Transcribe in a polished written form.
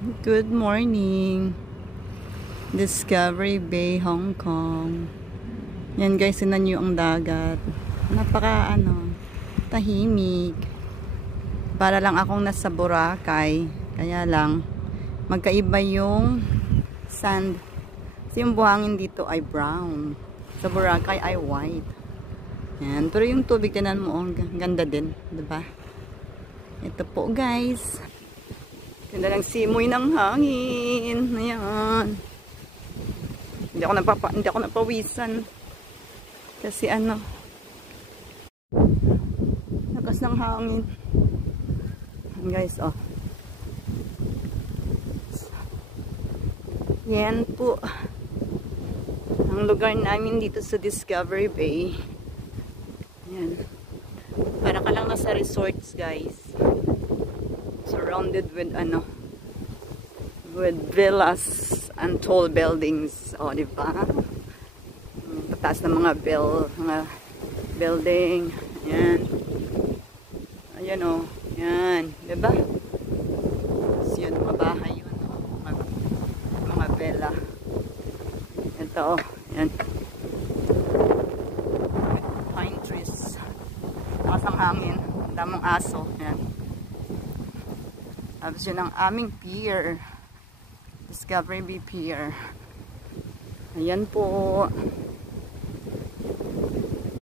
Good morning, Discovery Bay, Hong Kong. Yan guys, sinan nyo ang dagat. Napaka tahimik. Para lang akong nasa Boracay. Kaya lang, magkaiba yung sand. Kasi yung buhangin dito ay brown. Sa Boracay ay white. Yan. Pero yung tubig, tinan mo, ang ganda din. Diba? Ito po guys. Ganda ng simoy ng hangin. Ayan. Hindi ako napawisan. Kasi lakas ng hangin. Ayan guys, oh. Yan po. Ang lugar namin dito sa Discovery Bay. Ayan. Para ka lang nasa resorts, guys. Surrounded with villas and tall buildings. O, diba? Pataas ng mga building. Ayan. Ayan, o. Ayan. Diba? So, yun, mga bahay yun. Mga villa. Ito, o. Ayan. Pine trees. Lakas ang hangin. Damang aso. Ayan. Tapos yun ang aming pier. Discovery Bay Pier. Ayan po.